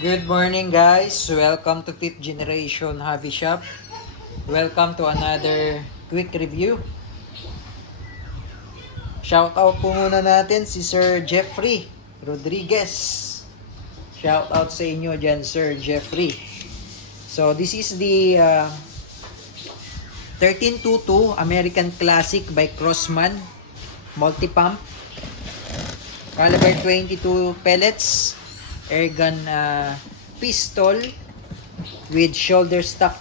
Good morning guys, welcome to 5th Generation Hobby Shop. Welcome to another quick review. Shout out po muna natin si Sir Jeffrey Rodriguez. Shout out sa inyo dyan, Sir Jeffrey. So this is the 1322 American Classic by Crossman multi-pump, caliber 22 pellets, airgun pistol with shoulder stock.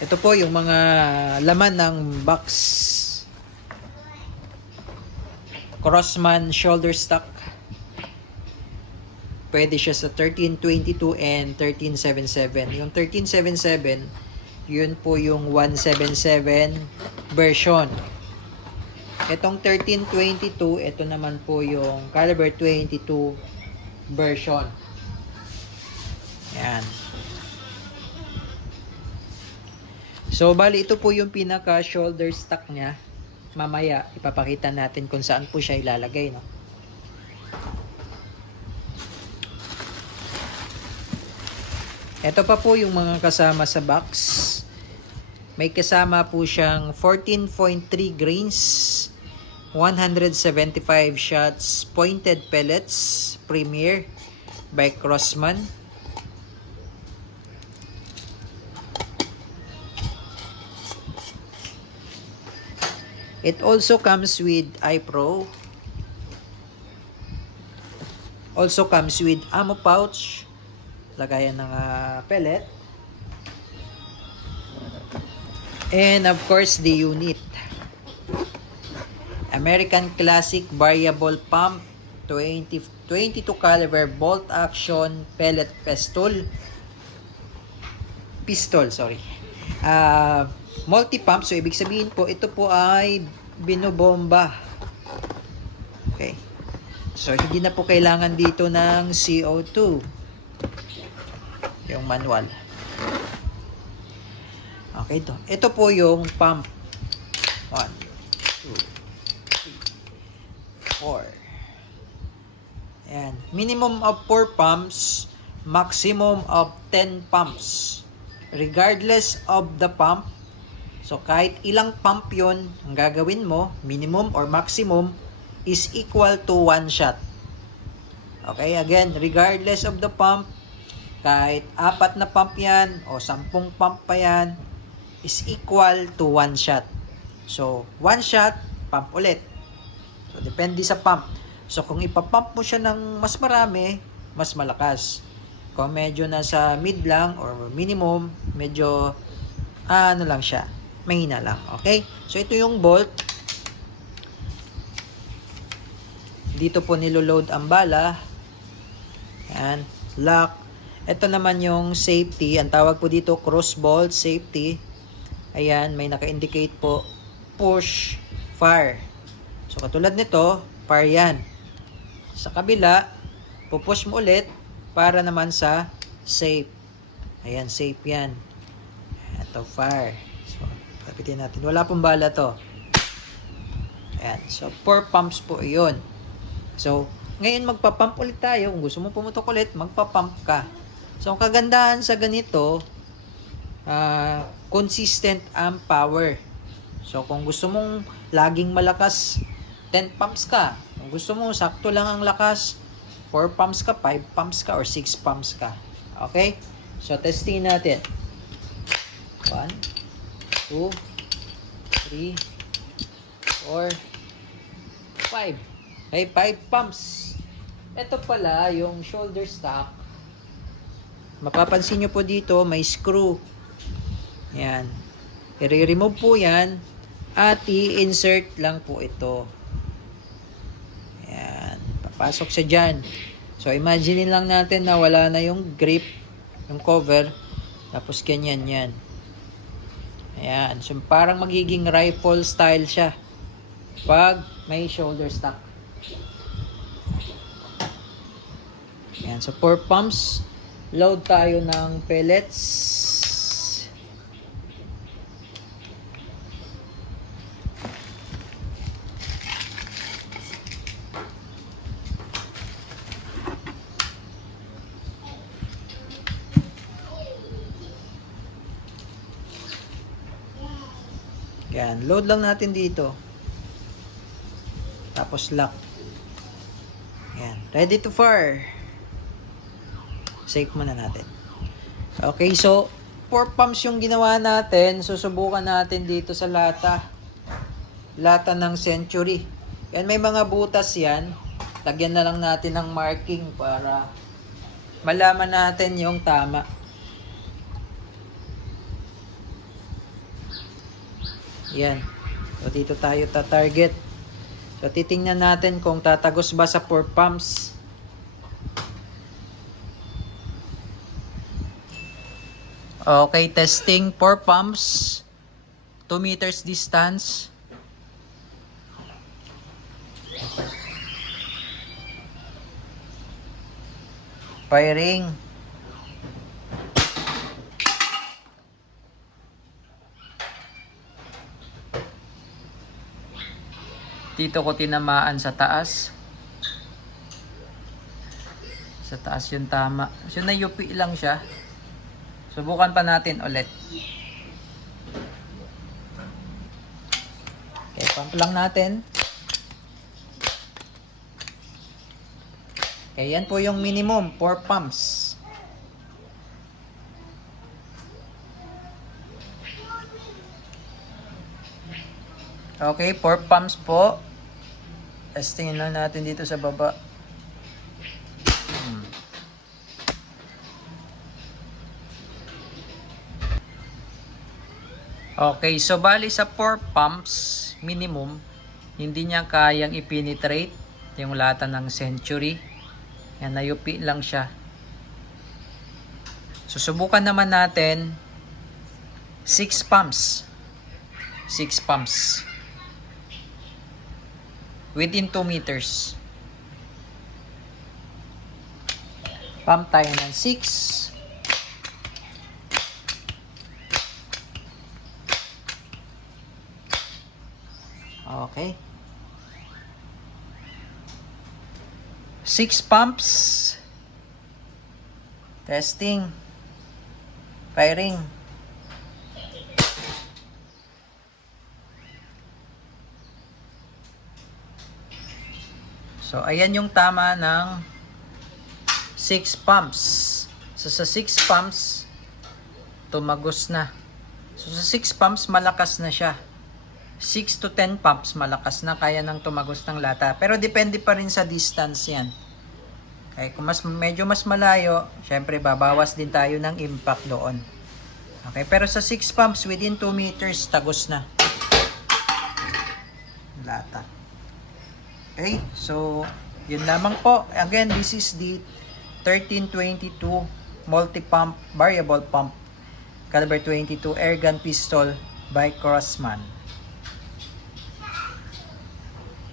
Ito po yung mga laman ng box. Crossman shoulder stock. Pwede siya sa 1322 and 1377. Yung 1377, yun po yung 177 version. Itong 1322, ito naman po yung caliber 22 version. Yan. So, bali ito po yung pinaka shoulder stock niya. Mamaya, ipapakita natin kung saan po siya ilalagay, no? Ito pa po yung mga kasama sa box. May kasama po siyang 14.3 grains, 175 shots, pointed pellets, Premier by Crossman. It also comes with iPro. Also comes with ammo pouch, lagayan ng pellet. And of course, the unit. American Classic Variable Pump 22 caliber bolt action pellet pistol. Multi-pump, so ibig sabihin po, ito po ay binobomba. Okay. So, hindi na po kailangan dito ng CO2. Yung manual. Okay, ito po yung pump. 1, 2, 3, 4. Ayan. Minimum of 4 pumps, maximum of 10 pumps. Regardless of the pump, so kahit ilang pump yun, ang gagawin mo, minimum or maximum, is equal to 1 shot. Okay, again, regardless of the pump, kahit 4 na pump yan, o 10 pump pa yan, is equal to 1 shot. So, 1 shot, pump ulit. So, depende sa pump. So, kung ipapump mo siya ng mas marami, mas malakas. Kung medyo nasa mid lang or minimum, medyo ano lang siya, mahina lang. Okay? So, ito yung bolt. Dito po niloload ang bala. Yan. Lock. Ito naman yung safety. Ang tawag po dito, cross bolt safety. Ayan, may naka-indicate po, push, fire. So, katulad nito, fire yan. Sa kabila, pupush mo ulit para naman sa safe. Ayan, safe yan. Ito, fire. So, kapitin natin. Wala pong bala to. Ayan. So, 4 pumps po yun. So, ngayon magpa-pump ulit tayo. Kung gusto mo pumutok ulit, magpa-pump ka. So, ang kagandahan sa ganito, consistent ang power. So, kung gusto mong laging malakas, 10 pumps ka. Kung gusto mo, sakto lang ang lakas, 4 pumps ka, 5 pumps ka, or 6 pumps ka. Okay? So, testing natin. 1, 2, 3, 4, 5. Okay, 5 pumps. Ito pala yung shoulder stock. Mapapansin nyo po dito, may screw. Yan. I-remove po yan at i-insert lang po ito. Yan. Papasok siya dyan. So, imagine lang natin na wala na yung grip, yung cover. Tapos ganyan yan. Ayan. So, parang magiging rifle style siya pag may shoulder stock. Ayan. So, 4 pumps. Load tayo ng pellets. Yan, load lang natin dito. Tapos lock. Yan, ready to fire. Save muna natin. Okay, so 4 pumps yung ginawa natin. Susubukan natin dito sa lata. Lata ng Century. Yan, may mga butas yan. Lagyan na lang natin ng marking para malaman natin yung tama. Yan. So, dito tayo ta-target. So, titingnan natin kung tatagos ba sa 4 pumps. Okay, testing 4 pumps. 2 meters distance. Firing. Dito ko tinamaan sa taas. Sa taas yung tama. So nayupi lang siya. Subukan pa natin ulit. Okay, pump lang natin. Okay, yan po yung minimum 4 pumps. Okay, 4 pumps po. Testingin lang natin dito sa baba. Okay, so bali sa 4 pumps minimum, hindi niya kayang i-penetrate yung lata ng Century. Yan, nayupi lang siya. Susubukan naman natin 6 pumps. 6 pumps. Within 2 meters. Pump tayo ng 6. Okay. 6 pumps. Testing. Firing. So, ayan yung tama ng 6 pumps. So, sa 6 pumps, tumagos na. So, sa 6 pumps, malakas na siya. 6 to 10 pumps, malakas na. Kaya nang tumagos ng lata. Pero, depende pa rin sa distance yan. Okay, kung medyo mas malayo, syempre, babawas din tayo ng impact doon. Okay, pero sa 6 pumps, within 2 meters, tagos na. Lata. Okay, so yun lamang po. Again, this is the 1322 multi-pump variable pump caliber 22 air gun pistol by Crossman.